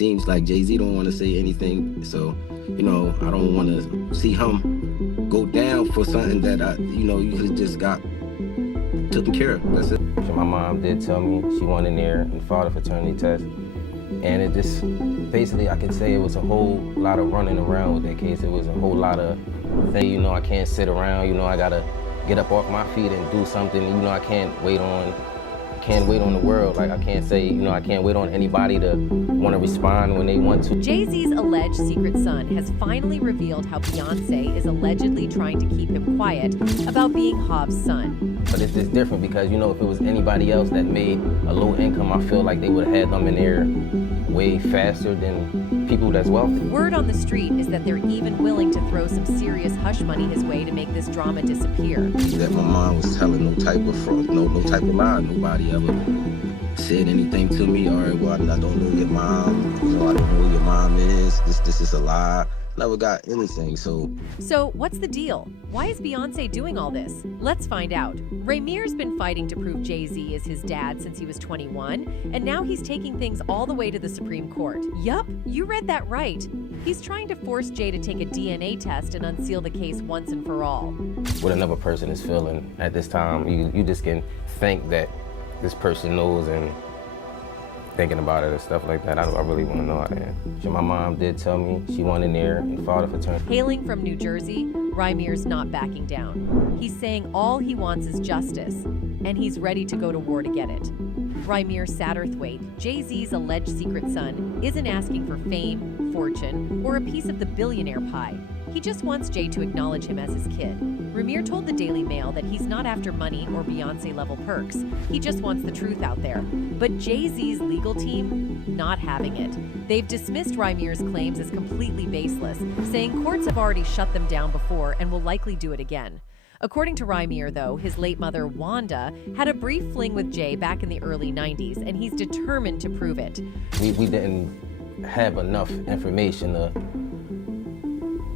seems like Jay-Z don't want to say anything. So, I don't want to see him go down for something that you could have just got taken care of. That's it. My mom did tell me she went in there and filed a fraternity test. And it just, basically, I could say it was a whole lot of running around with that case. It was a whole lot of things, I can't sit around, I gotta get up off my feet and do something, I can't wait on the world. Like, I can't say, I can't wait on anybody to want to respond when they want to. Jay-Z's alleged secret son has finally revealed how Beyonce is allegedly trying to keep him quiet about being Hov's son. But it's just different because, if it was anybody else that made a low income, I feel like they would have had them in there way faster than people that's wealthy. Word on the street is that they're even willing to throw some serious hush money his way to make this drama disappear. That my mom was telling no type of fraud, no type of lie. Nobody ever said anything to me. All right, well, I don't know your mom. I don't know who your mom is. This is a lie. Never got anything, so what's the deal? Why is Beyonce doing all this? Let's find out. Rymir's been fighting to prove Jay-Z is his dad since he was 21, and now he's taking things all the way to the Supreme Court. Yup, you read that right. He's trying to force Jay to take a DNA test and unseal the case once and for all. What another person is feeling at this time, you just can think that this person knows and thinking about it and stuff like that. I really want to know how that. My mom did tell me she went in there and filed a fraternity. Hailing from New Jersey, Rymir's not backing down. He's saying all he wants is justice, and he's ready to go to war to get it. Rymir Satterthwaite, Jay-Z's alleged secret son, isn't asking for fame, fortune, or a piece of the billionaire pie. He just wants Jay to acknowledge him as his kid. Rymir told the Daily Mail that he's not after money or Beyonce-level perks. He just wants the truth out there. But Jay-Z's legal team, not having it. They've dismissed Rymir's claims as completely baseless, saying courts have already shut them down before and will likely do it again. According to Rymir, though, his late mother, Wanda, had a brief fling with Jay back in the early 90s, and he's determined to prove it. We didn't have enough information to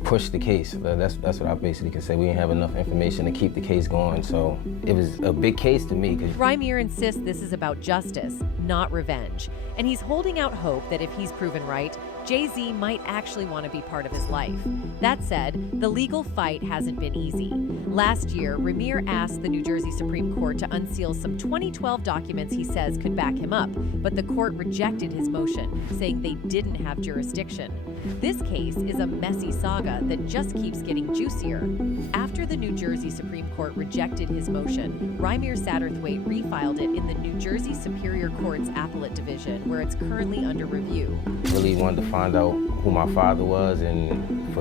push the case. That's what I basically can say. We didn't have enough information to keep the case going, so it was a big case to me. Rymir insists this is about justice, not revenge, and he's holding out hope that if he's proven right, Jay-Z might actually want to be part of his life. That said, the legal fight hasn't been easy. Last year, Rymir asked the New Jersey Supreme Court to unseal some 2012 documents he says could back him up, but the court rejected his motion, saying they didn't have jurisdiction. This case is a messy saga that just keeps getting juicier. After the New Jersey Supreme Court rejected his motion, Rymir Satterthwaite refiled it in the New Jersey Superior Court's Appellate Division, where it's currently under review. Really wanted to find out who my father was, and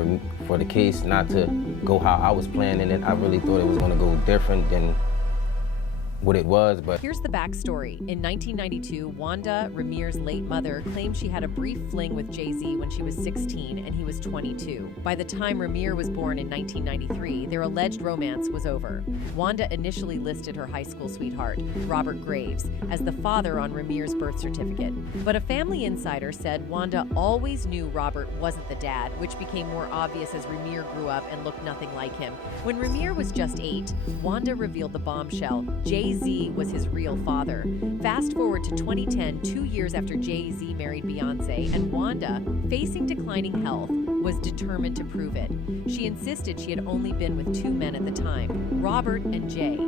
for the case not to go how I was planning it, I really thought it was going to go different than what it was. But here's the backstory. In 1992, Wanda, Rymir's late mother, claimed she had a brief fling with Jay-Z when she was 16 and he was 22. By the time Rymir was born in 1993, their alleged romance was over. Wanda initially listed her high school sweetheart, Robert Graves, as the father on Rymir's birth certificate. But a family insider said Wanda always knew Robert wasn't the dad, which became more obvious as Rymir grew up and looked nothing like him. When Rymir was just 8, Wanda revealed the bombshell: Jay-Z was his real father. Fast forward to 2010, 2 years after Jay-Z married Beyonce, and Wanda, facing declining health, was determined to prove it. She insisted she had only been with 2 men at the time, Robert and Jay.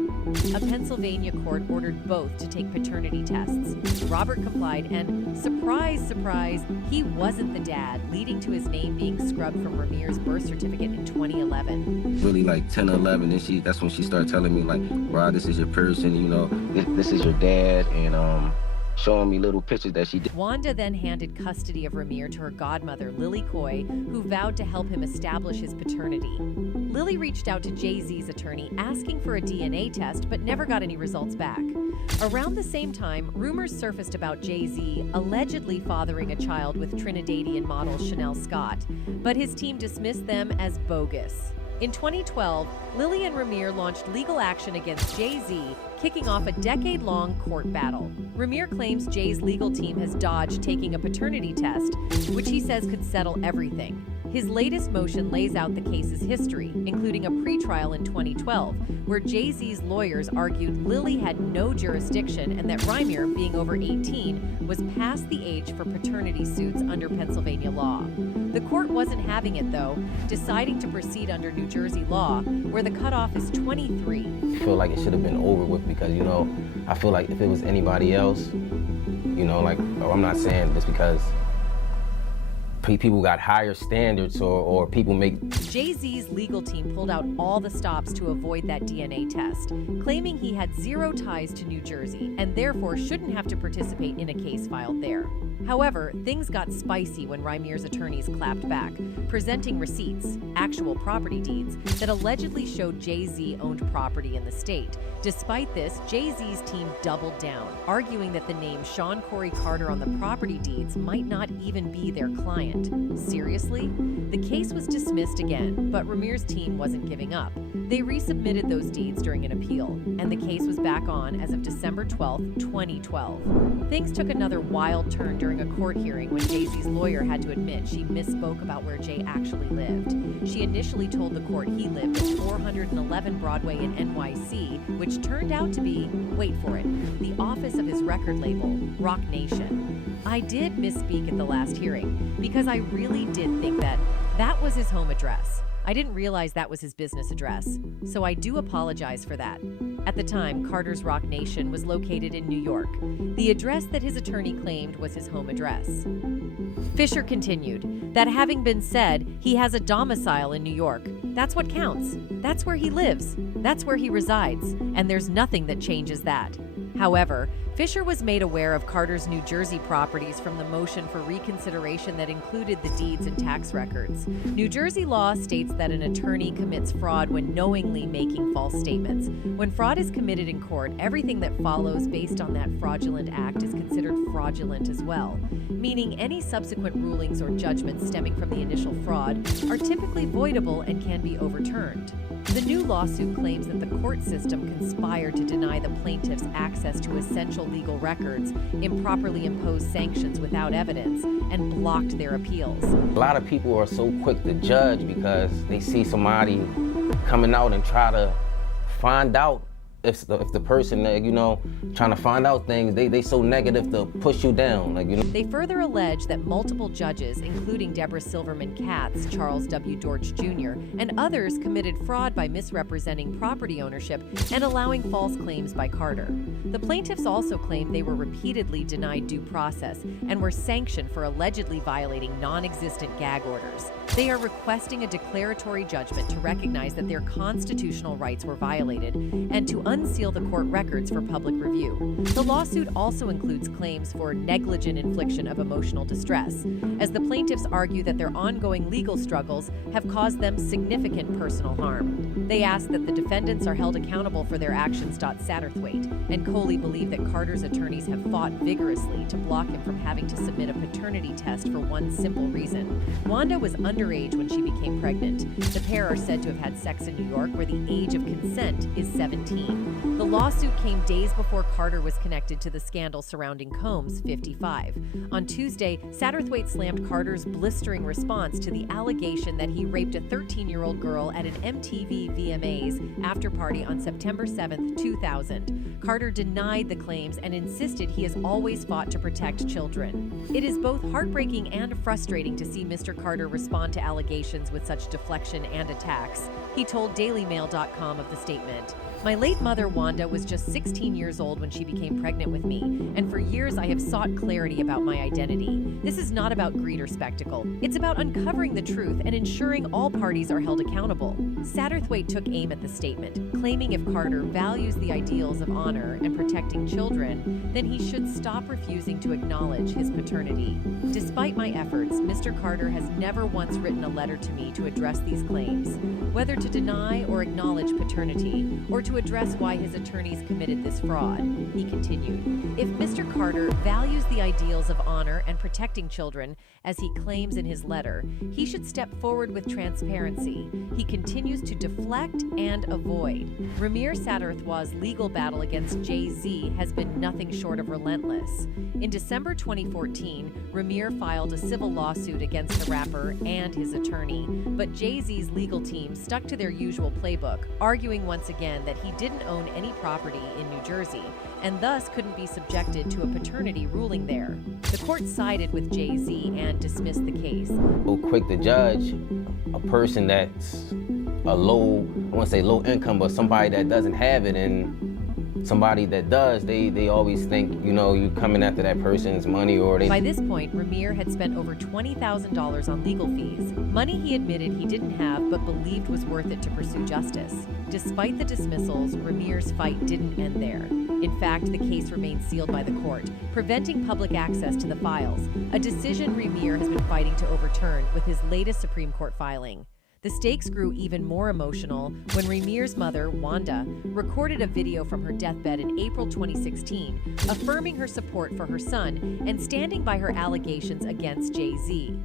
A Pennsylvania court ordered both to take paternity tests. Robert complied, and surprise, surprise, he wasn't the dad, leading to his name being scrubbed from Rymir's birth certificate in 2011. Really like 10 or 11, and that's when she started telling me like, "Bro, this is your person, this is your dad," and showing me little pictures that she did. Wanda then handed custody of Rymir to her godmother, Lily Coy, who vowed to help him establish his paternity. Lily reached out to Jay-Z's attorney asking for a DNA test, but never got any results back. Around the same time, rumors surfaced about Jay-Z allegedly fathering a child with Trinidadian model Chanel Scott, but his team dismissed them as bogus. In 2012, Lily and Rymir launched legal action against Jay-Z, kicking off a decade-long court battle. Rymir claims Jay's legal team has dodged taking a paternity test, which he says could settle everything. His latest motion lays out the case's history, including a pretrial in 2012, where Jay-Z's lawyers argued Lily had no jurisdiction and that Rymir, being over 18, was past the age for paternity suits under Pennsylvania law. The court wasn't having it, though, deciding to proceed under New Jersey law, where the cutoff is 23. I feel like it should have been over with because, I feel like if it was anybody else, I'm not saying this because people got higher standards or people make... Jay-Z's legal team pulled out all the stops to avoid that DNA test, claiming he had zero ties to New Jersey and therefore shouldn't have to participate in a case filed there. However, things got spicy when Rymir's attorneys clapped back, presenting receipts, actual property deeds, that allegedly showed Jay-Z owned property in the state. Despite this, Jay-Z's team doubled down, arguing that the name Sean Corey Carter on the property deeds might not even be their client. Seriously? The case was dismissed again, but Rymir's team wasn't giving up. They resubmitted those deeds during an appeal, and the case was back on as of December 12, 2012. Things took another wild turn during a court hearing when Jay-Z's lawyer had to admit she misspoke about where Jay actually lived. She initially told the court he lived at 411 Broadway in NYC, which turned out to be, wait for it, the office of his record label, Rock Nation. I did misspeak at the last hearing because I really did think that was his home address. I didn't realize that was his business address, so I do apologize for that. At the time, Carter's Rock Nation was located in New York. The address that his attorney claimed was his home address. Fisher continued that having been said, he has a domicile in New York. That's what counts. That's where he lives. That's where he resides. And there's nothing that changes that. However, Fisher was made aware of Carter's New Jersey properties from the motion for reconsideration that included the deeds and tax records. New Jersey law states that an attorney commits fraud when knowingly making false statements. When fraud is committed in court, everything that follows based on that fraudulent act is considered fraudulent as well, meaning any subsequent rulings or judgments stemming from the initial fraud are typically voidable and can be overturned. The new lawsuit claims that the court system conspired to deny the plaintiffs access to essential legal records, improperly imposed sanctions without evidence, and blocked their appeals. A lot of people are so quick to judge because they see somebody coming out and try to find out if the person, trying to find out things, they so negative to push you down, They further allege that multiple judges, including Deborah Silverman Katz, Charles W. Dortch Jr., and others committed fraud by misrepresenting property ownership and allowing false claims by Carter. The plaintiffs also claim they were repeatedly denied due process and were sanctioned for allegedly violating non-existent gag orders. They are requesting a declaratory judgment to recognize that their constitutional rights were violated and to unseal the court records for public review. The lawsuit also includes claims for negligent infliction of emotional distress, as the plaintiffs argue that their ongoing legal struggles have caused them significant personal harm. They ask that the defendants are held accountable for their actions. Satterthwaite and Coley believe that Carter's attorneys have fought vigorously to block him from having to submit a paternity test for one simple reason. Wanda was underage when she became pregnant. The pair are said to have had sex in New York, where the age of consent is 17. The lawsuit came days before Carter was connected to the scandal surrounding Combs, 55. On Tuesday, Satterthwaite slammed Carter's blistering response to the allegation that he raped a 13-year-old girl at an MTV VMAs after party on September 7, 2000. Carter denied the claims and insisted he has always fought to protect children. It is both heartbreaking and frustrating to see Mr. Carter respond to allegations with such deflection and attacks. He told DailyMail.com of the statement, "My late mother, Wanda, was just 16 years old when she became pregnant with me, and for years I have sought clarity about my identity. This is not about greed or spectacle. It's about uncovering the truth and ensuring all parties are held accountable." Satterthwaite took aim at the statement, claiming if Carter values the ideals of honor and protecting children, then he should stop refusing to acknowledge his paternity. "Despite my efforts, Mr. Carter has never once written a letter to me to address these claims, whether to deny or acknowledge paternity, or to address why his attorneys committed this fraud," he continued. "If Mr. Carter values the ideals of honor and protecting children, as he claims in his letter, he should step forward with transparency. He continues to deflect and avoid." Rymir Satterthwaite's legal battle against Jay-Z has been nothing short of relentless. In December 2014, Rymir filed a civil lawsuit suit against the rapper and his attorney, but Jay-Z's legal team stuck to their usual playbook, arguing once again that he didn't own any property in New Jersey and thus couldn't be subjected to a paternity ruling there. The court sided with Jay-Z and dismissed the case. So quick to judge a person that's a low, I won't say low income, but somebody that doesn't have it, and somebody that does, they always think, you know, you coming after that person's money or they... By this point, Rymir had spent over $20,000 on legal fees, money he admitted he didn't have but believed was worth it to pursue justice. Despite the dismissals, Rymir's fight didn't end there. In fact, the case remained sealed by the court, preventing public access to the files, a decision Rymir has been fighting to overturn with his latest Supreme Court filing. The stakes grew even more emotional when Rymir's mother, Wanda, recorded a video from her deathbed in April 2016, affirming her support for her son and standing by her allegations against Jay-Z.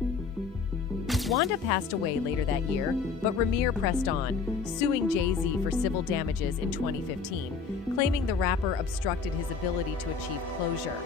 Wanda passed away later that year, but Rymir pressed on, suing Jay-Z for civil damages in 2015, claiming the rapper obstructed his ability to achieve closure.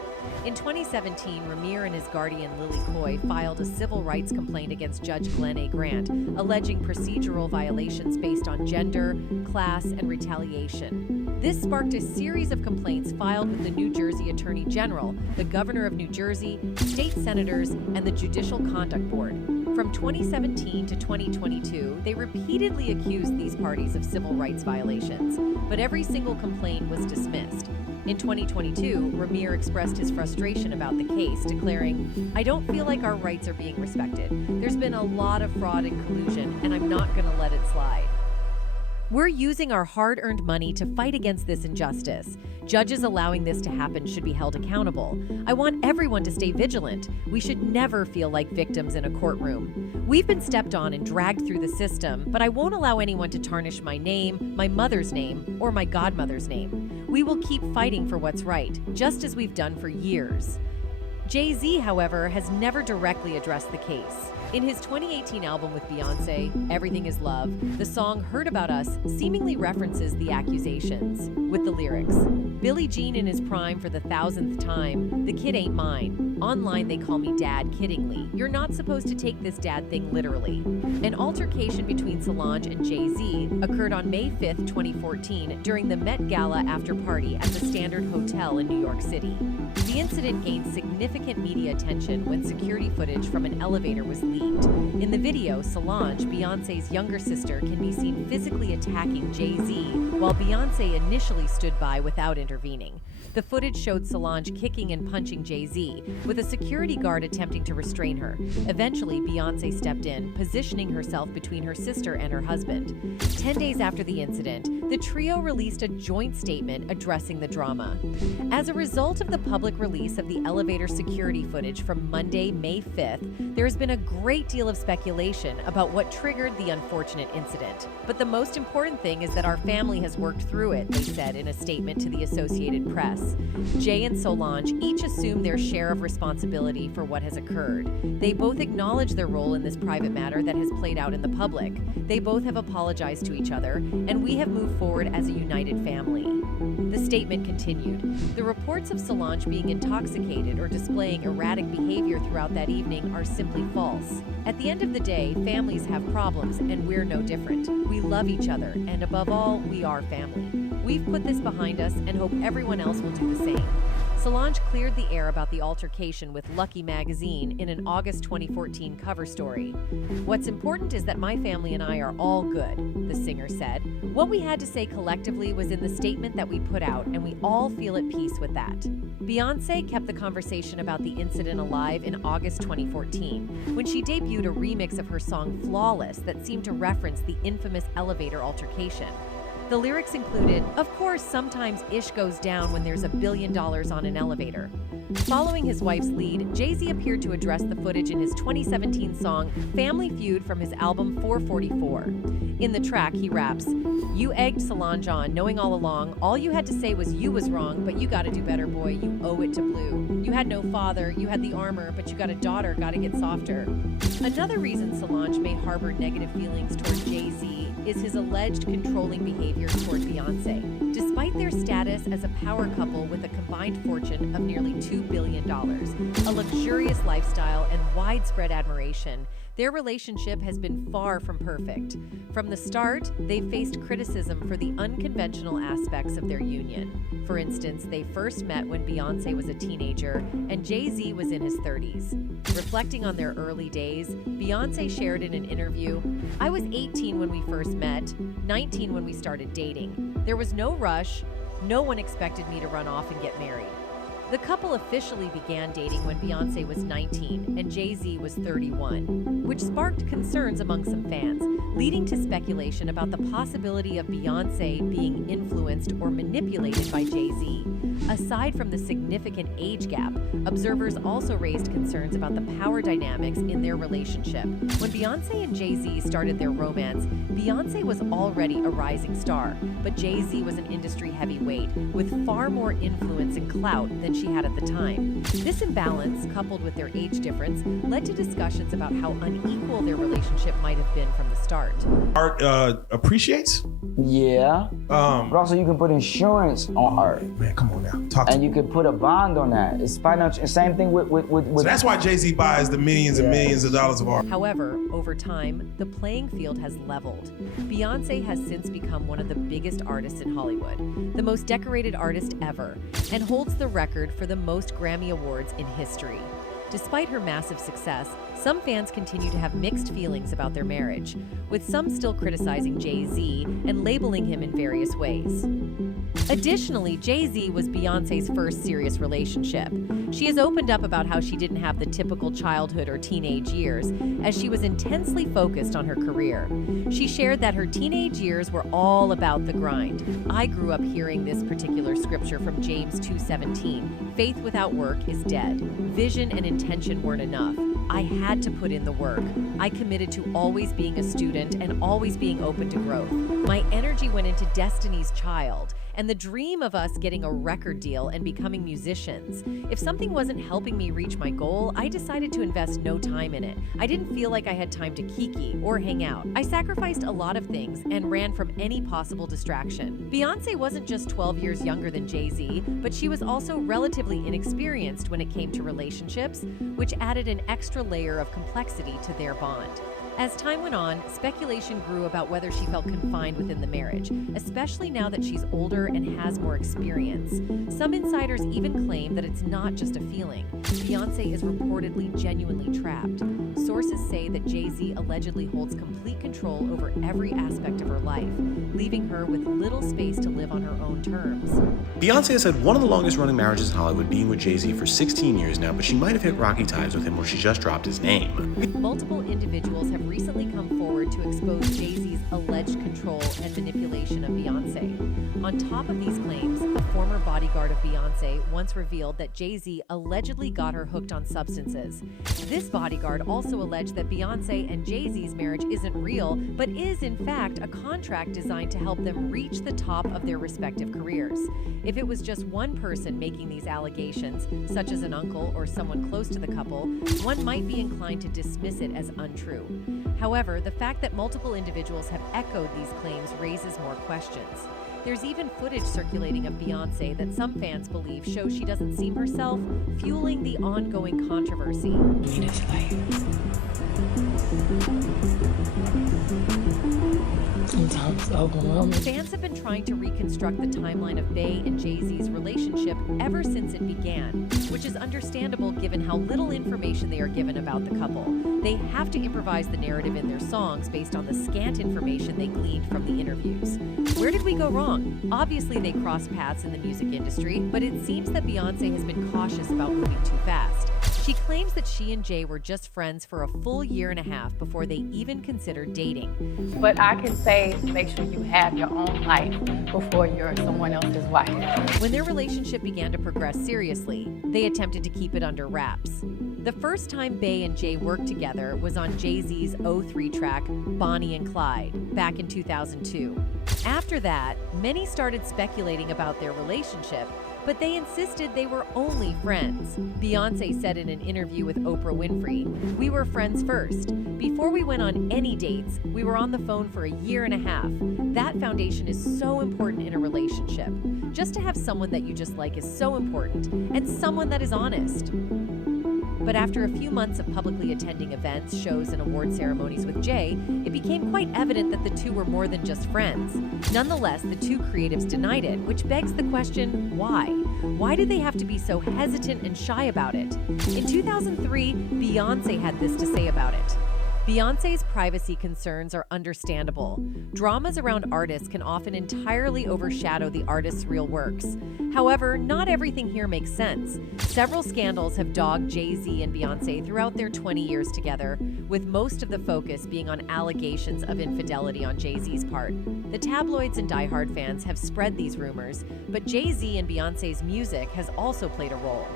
In 2017, Rymir and his guardian Lily Coy filed a civil rights complaint against Judge Glenn A. Grant, alleging procedural violations based on gender, class, and retaliation. This sparked a series of complaints filed with the New Jersey Attorney General, the Governor of New Jersey, state senators, and the Judicial Conduct Board. From 2017 to 2022, they repeatedly accused these parties of civil rights violations, but every single complaint was dismissed. In 2022, Rymir expressed his frustration about the case, declaring, "I don't feel like our rights are being respected. There's been a lot of fraud and collusion, and I'm not going to let it slide." We're using our hard-earned money to fight against this injustice. Judges allowing this to happen should be held accountable. I want everyone to stay vigilant. We should never feel like victims in a courtroom. We've been stepped on and dragged through the system, but I won't allow anyone to tarnish my name, my mother's name, or my godmother's name. We will keep fighting for what's right, just as we've done for years. Jay-Z, however, has never directly addressed the case. In his 2018 album with Beyonce, Everything Is Love, the song Heard About Us seemingly references the accusations, with the lyrics, "Billie Jean in his prime for the 1,000th time, the kid ain't mine. Online they call me dad kiddingly. You're not supposed to take this dad thing literally." An altercation between Solange and Jay-Z occurred on May 5th, 2014 during the Met Gala after party at the Standard Hotel in New York City. The incident gained significant media attention when security footage from an elevator was leaked. In the video, Solange, Beyonce's younger sister, can be seen physically attacking Jay-Z, while Beyonce initially stood by without intervening. The footage showed Solange kicking and punching Jay-Z, with a security guard attempting to restrain her. Eventually, Beyonce stepped in, positioning herself between her sister and her husband. 10 days after the incident, the trio released a joint statement addressing the drama. As a result of the public release of the elevator security footage from Monday, May 5th, there has been a great deal of speculation about what triggered the unfortunate incident. But the most important thing is that our family has worked through it, they said in a statement to the Associated Press. Jay and Solange each assume their share of responsibility for what has occurred. They both acknowledge their role in this private matter that has played out in the public. They both have apologized to each other, and we have moved forward as a united family. The statement continued. The reports of Solange being intoxicated or displaying erratic behavior throughout that evening are simply false. At the end of the day, families have problems, and we're no different. We love each other, and above all, we are family. We've put this behind us and hope everyone else will do the same. Solange cleared the air about the altercation with Lucky magazine in an August 2014 cover story. "What's important is that my family and I are all good," the singer said. "What we had to say collectively was in the statement that we put out, and we all feel at peace with that." Beyonce kept the conversation about the incident alive in August 2014, when she debuted a remix of her song Flawless that seemed to reference the infamous elevator altercation. The lyrics included, "Of course, sometimes ish goes down when there's $1 billion on an elevator." Following his wife's lead, Jay-Z appeared to address the footage in his 2017 song Family Feud from his album 444. In the track, he raps, "You egged Solange on, knowing all along, all you had to say was you was wrong, but you gotta do better, boy, you owe it to Blue. You had no father, you had the armor, but you got a daughter, gotta get softer." Another reason Solange may harbor negative feelings toward Jay-Z is his alleged controlling behavior toward Beyonce. Despite cementing their status as a power couple with a combined fortune of nearly $2 billion, a luxurious lifestyle, and widespread admiration. Their relationship has been far from perfect. From the start, they faced criticism for the unconventional aspects of their union. For instance, they first met when Beyonce was a teenager and Jay-Z was in his 30s. Reflecting on their early days, Beyonce shared in an interview, "I was 18 when we first met, 19 when we started dating. There was no rush. No one expected me to run off and get married." The couple officially began dating when Beyonce was 19 and Jay-Z was 31, which sparked concerns among some fans, leading to speculation about the possibility of Beyonce being influenced or manipulated by Jay-Z. Aside from the significant age gap, observers also raised concerns about the power dynamics in their relationship. When Beyonce and Jay-Z started their romance, Beyonce was already a rising star, but Jay-Z was an industry heavyweight with far more influence and clout than she had at the time. This imbalance, coupled with their age difference, led to discussions about how unequal their relationship might have been from the start. Art appreciates? Yeah. But also you can put insurance on art. Man, come on now. Talk to And me. you can put a bond on that. It's financial. Same thing with So that's why Jay-Z buys the millions and millions of dollars of art. However, over time, the playing field has leveled. Beyonce has since become one of the biggest artists in Hollywood, the most decorated artist ever, and holds the record for the most Grammy Awards in history. Despite her massive success, some fans continue to have mixed feelings about their marriage, with some still criticizing Jay-Z and labeling him in various ways. Additionally, Jay-Z was Beyonce's first serious relationship. She has opened up about how she didn't have the typical childhood or teenage years, as she was intensely focused on her career. She shared that her teenage years were all about the grind. "I grew up hearing this particular scripture from James 2:17, faith without work is dead. Vision and intention weren't enough. I had to put in the work. I committed to always being a student and always being open to growth. My energy went into Destiny's Child and the dream of us getting a record deal and becoming musicians. If something wasn't helping me reach my goal, I decided to invest no time in it. I didn't feel like I had time to kiki or hang out. I sacrificed a lot of things and ran from any possible distraction." Beyonce wasn't just 12 years younger than Jay-Z, but she was also relatively inexperienced when it came to relationships, which added an extra layer of complexity to their bond. As time went on, speculation grew about whether she felt confined within the marriage, especially now that she's older and has more experience. Some insiders even claim that it's not just a feeling. Beyonce is reportedly genuinely trapped. Sources say that Jay-Z allegedly holds complete control over every aspect of her life, leaving her with little space to live on her own terms. Beyonce has had one of the longest running marriages in Hollywood, being with Jay-Z for 16 years now, but she might have hit rocky times with him where she just dropped his name. Multiple individuals have recently come forward to expose Jay-Z's alleged control and manipulation of Beyonce. On top of these claims, a former bodyguard of Beyonce once revealed that Jay-Z allegedly got her hooked on substances. This bodyguard also alleged that Beyonce and Jay-Z's marriage isn't real, but is in fact a contract designed to help them reach the top of their respective careers. If it was just one person making these allegations, such as an uncle or someone close to the couple, one might be inclined to dismiss it as untrue. However, the fact that multiple individuals have echoed these claims raises more questions. There's even footage circulating of Beyonce that some fans believe shows she doesn't seem herself, fueling the ongoing controversy. Sometimes overwhelming. Fans have been trying to reconstruct the timeline of Bey and Jay-Z's relationship ever since it began, which is understandable given how little information they are given about the couple. They have to improvise the narrative in their songs based on the scant information they gleaned from the interviews. Where did we go wrong? Obviously, they crossed paths in the music industry, but it seems that Beyonce has been cautious about moving too fast. She claims that she and Jay were just friends for a full year and a half before they even considered dating. But I can say, make sure you have your own life before you're someone else's wife. When their relationship began to progress seriously, they attempted to keep it under wraps. The first time Bey and Jay worked together was on Jay-Z's '03 track, Bonnie and Clyde, back in 2002. After that, many started speculating about their relationship, but they insisted they were only friends. Beyonce said in an interview with Oprah Winfrey, "We were friends first. Before we went on any dates, we were on the phone for a year and a half. That foundation is so important in a relationship. Just to have someone that you just like is so important, and someone that is honest." But after a few months of publicly attending events, shows, and award ceremonies with Jay, it became quite evident that the two were more than just friends. Nonetheless, the two creatives denied it, which begs the question, why? Why did they have to be so hesitant and shy about it? In 2003, Beyonce had this to say about it. Beyonce's privacy concerns are understandable. Dramas around artists can often entirely overshadow the artist's real works. However, not everything here makes sense. Several scandals have dogged Jay-Z and Beyonce throughout their 20 years together, with most of the focus being on allegations of infidelity on Jay-Z's part. The tabloids and diehard fans have spread these rumors, but Jay-Z and Beyonce's music has also played a role.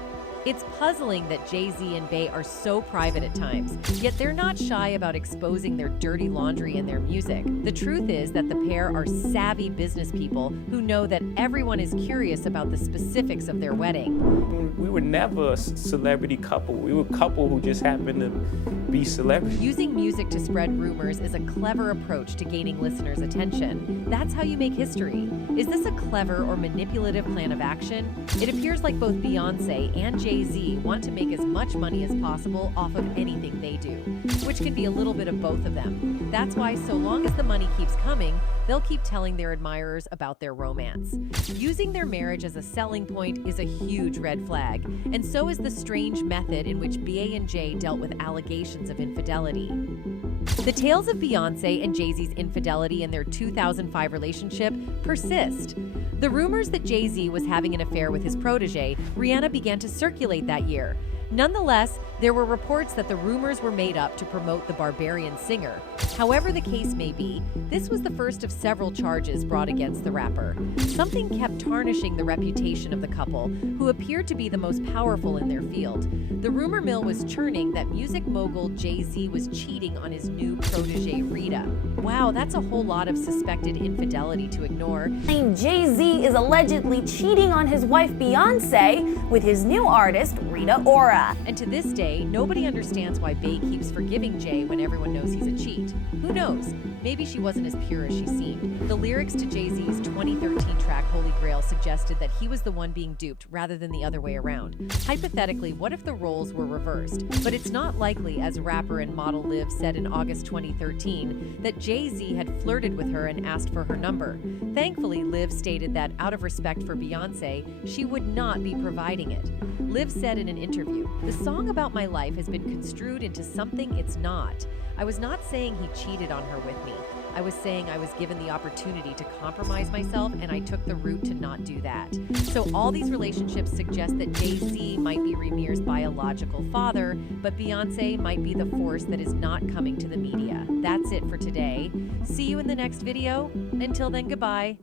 It's puzzling that Jay-Z and Bey are so private at times, yet they're not shy about exposing their dirty laundry in their music. The truth is that the pair are savvy business people who know that everyone is curious about the specifics of their wedding. We were never a celebrity couple. We were a couple who just happened to be celebrities. Using music to spread rumors is a clever approach to gaining listeners' attention. That's how you make history. Is this a clever or manipulative plan of action? It appears like both Beyonce and Jay-Z want to make as much money as possible off of anything they do, which can be a little bit of both of them. That's why, so long as the money keeps coming, they'll keep telling their admirers about their romance. Using their marriage as a selling point is a huge red flag, and so is the strange method in which Bey and Jay dealt with allegations of infidelity. The tales of Beyonce and Jay-Z's infidelity in their 2005 relationship persist. The rumors that Jay-Z was having an affair with his protege, Rihanna, began to circulate that year. Nonetheless, there were reports that the rumors were made up to promote the Barbarian singer. However the case may be, this was the first of several charges brought against the rapper. Something kept tarnishing the reputation of the couple, who appeared to be the most powerful in their field. The rumor mill was churning that music mogul Jay-Z was cheating on his new protege, Rita. Wow, that's a whole lot of suspected infidelity to ignore. Jay-Z is allegedly cheating on his wife Beyonce with his new artist, Rita Ora. And to this day, nobody understands why Bey keeps forgiving Jay when everyone knows he's a cheat. Who knows? Maybe she wasn't as pure as she seemed. The lyrics to Jay-Z's 2013 track Holy Grail suggested that he was the one being duped rather than the other way around. Hypothetically, what if the roles were reversed? But it's not likely, as rapper and model Liv said in August 2013, that Jay-Z had flirted with her and asked for her number. Thankfully, Liv stated that out of respect for Beyonce, she would not be providing it. Liv said in an interview, "The song about my life has been construed into something it's not. I was not saying he cheated on her with me. I was saying I was given the opportunity to compromise myself, and I took the route to not do that." So all these relationships suggest that Jay-Z might be Rymir's biological father, but Beyonce might be the force that is not coming to the media. That's it for today. See you in the next video. Until then, goodbye.